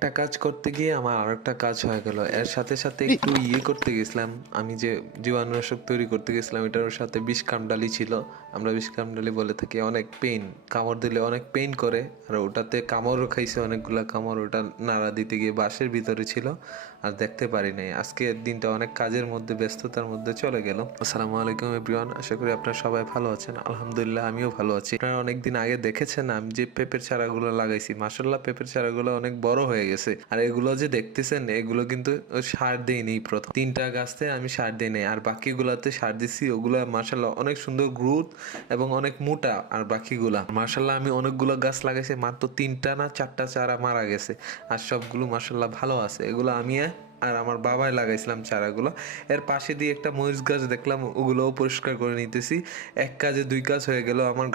একটা কাজ করতে গিয়ে আমার আরেকটা কাজ হয়ে গেল। এর সাথে, সাথে একটু করতে গেছিলাম। আমি যে জীবাণুনাশক তৈরি করতে গেছিলাম এটার সাথে বিষ কামড়ালি ছিল। আমরা বিষ কামড়ালি বলে থাকি। অনেক পেইন, কামড় দিলে অনেক পেইন করে। আর ওটাতে কামড়ও খাইছে অনেকগুলা কামড়। ওটা নাড়া দিতে গিয়ে বাঁশের ভিতরে ছিল। আর দেখতে পারি নাই। আজকের দিনটা অনেক কাজের মধ্যে, ব্যস্ততার মধ্যে চলে গেল। আসসালামু আলাইকুম এভরিওয়ান। আশা করি আপনারা সবাই ভালো আছেন। আলহামদুলিল্লাহ আমিও ভালো আছি। আপনারা অনেকদিন আগে দেখেছেন আমি যে পেঁপের চারাগুলো লাগাইছি। মাশাআল্লাহ পেঁপের চারাগুলো অনেক বড় হয়ে গেছে। আর এগুলো যে দেখতেছেন এগুলো কিন্তু সার দেইনি প্রথম 3টা গাছে আমি সার দেই নাই। আর বাকিগুলাতে সার দিছি। ওগুলা মাশাআল্লাহ অনেক সুন্দর গ্রোথ এবং অনেক মোটা। আর বাকিগুলা মাশাআল্লাহ আমি অনেকগুলো গাছ লাগাইছি, মাত্র 3টা না 4টা চারা মারা গেছে। আর সবগুলো মাশাআল্লাহ ভালো আছে। এগুলো আমি আর আমার বাবাই লাগাইছিলাম চারাগুলো। এর পাশে দিয়ে একটা মরিচ গাছ দেখলাম, ওগুলোও পরিষ্কার করে নিতেছি। এক কাজে 2 কাজ হয়ে গেল। আমার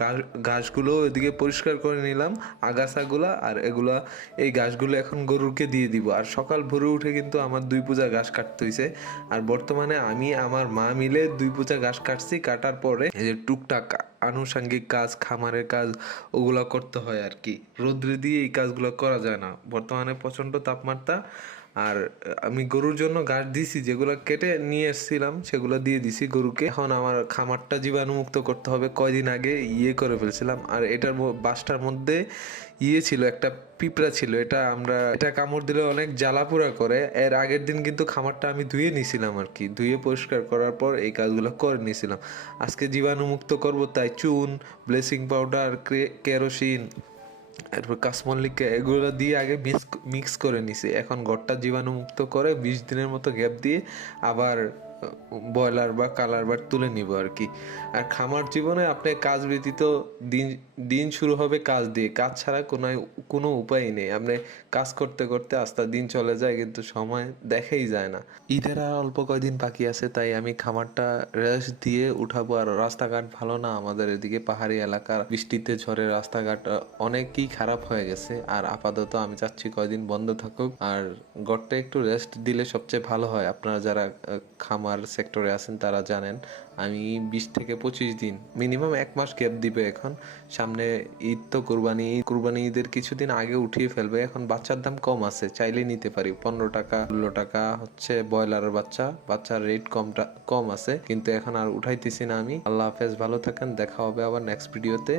ঘাসগুলো ওইদিকে পরিষ্কার করে নিলাম, আগাছাগুলা। আর এগুলা এই ঘাসগুলো এখন গরুকে দিয়ে দিব। আর সকাল ভোরে উঠে কিন্তু আমার 2 পূজা ঘাস কাটতে হইছে। আর বর্তমানে আমি আমার মা মিলে 2 পূজা ঘাস কাটছি। কাটার পরে এই যে টুকটাক আনুষঙ্গিক কাজ, খামারের কাজ, ওগুলো করতে হয় আর কি। রোদ্রে দিয়ে এই কাজগুলো করা যায় না, বর্তমানে প্রচণ্ড তাপমাত্রা। আর আমি গরুর জন্য ঘাস দিছি, যেগুলো কেটে নিয়ে এসেছিলাম সেগুলো দিয়ে দিছি গরুকে। এখন আমার খামারটা জীবাণুমুক্ত করতে হবে। কয়দিন আগে করে ফেলছিলাম। আর এটার বাসটার মধ্যে ছিল, একটা পিঁপড়া ছিল। এটা কামড় দিলে অনেক জ্বালাপোড়া করে। এর আগের দিন কিন্তু খামারটা আমি ধুয়ে নিছিলাম আর কি। ধুয়ে পরিষ্কার করার পর এই কাজগুলো করে নিছিলাম। আজকে জীবাণুমুক্ত করব, তাই চুন, ব্লিচিং পাউডার, কেরোসিন, এরপর কাসমল্লিকা এগুলো দিয়ে আগে মিক্স করে নিছি। এখন ঘরটা জীবাণুমুক্ত করে 20 দিনের মতো গ্যাপ দিয়ে আবার ব্রয়লার বা কালার বার তুলে নিব আর কি। আর খামার জীবনে আপনি কাজ ব্যতীত দিন দিন শুরু হবে কাজ দিয়ে। কাজ ছাড়া কোনো উপায় নেই। আপনি কাজ করতে করতে আস্তে দিন চলে যায়, কিন্তু সময় দেখেই যায় না। ঈদের আর অল্প কয়দিন বাকি আছে, তাই আমি খামারটা রেস্ট দিয়ে উঠাবো। আর রাস্তাঘাট ভালো না আমাদের এদিকে, পাহাড়ি এলাকার বৃষ্টিতে ঝড়ে রাস্তাঘাট অনেকই খারাপ হয়ে গেছে। আর আপাতত আমি চাচ্ছি কয়দিন বন্ধ থাকুক। আর ঘরটা একটু রেস্ট দিলে সবচেয়ে ভালো হয়। আপনারা যারা খামার সেক্টরে আছেন তারা জানেন। আমি 20 থেকে 25 দিন, মিনিমাম 1 মাস গ্যাপ দিবে। এখন সামনে ঈদ, তো কুরবানি ঈদের কিছুদিন আগে উঠিয়ে ফেলবে। এখন বাচ্চার দাম কম আছে, চাইলে নিতে পারি। 15 টাকা 16 টাকা হচ্ছে ব্রয়লারের বাচ্চার রেট কম আছে, কিন্তু এখন আর উঠাইতেছি না আমি। আল্লাহ হাফেজ, ভালো থাকেন। দেখা হবে আবার নেক্সট ভিডিওতে।